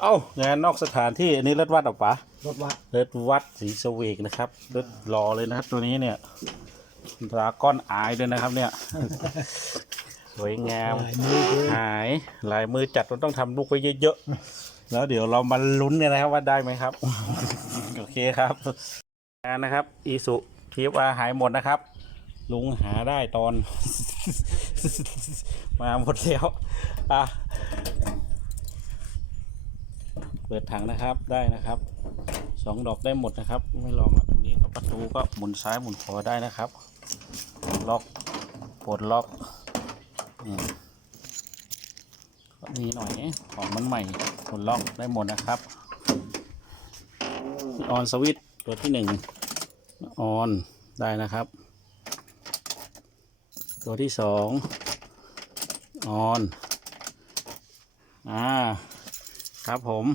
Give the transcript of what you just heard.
เอ้างานนอกสถานที่อันนี้รถวัดเหรอปะรถวัดรถวัดศรีสเวกนะครับรถรอเลยนะครับตัวนี้เนี่ยดราก้อนอายด้วยนะครับ เนี่ยสวยงามลายมือคือหายลายมือจัดมันต้องทำลูกไว้เยอะๆแล้วเดี๋ยวเรามาลุ้นกันนะครับว่าได้ไหมครับ โอเคครับงานนะครับ อีสุทีฟอาหายหมดนะครับ ลุงหาได้ตอน มาหมดแล้วอะ เปิดถังนะครับได้นะครับสองดอกได้หมดนะครับ ไม่ลองละตรงนี้ก็ประตูก็หมุนซ้ายหมุนขวาได้นะครับ ล็อกปลดล็อกนี่ก็มีหน่อยของมันใหม่กดล็อกได้หมดนะครับออนสวิตตัวที่หนึ่งออนได้นะครับ ตัวที่สองออนอ่าครับผม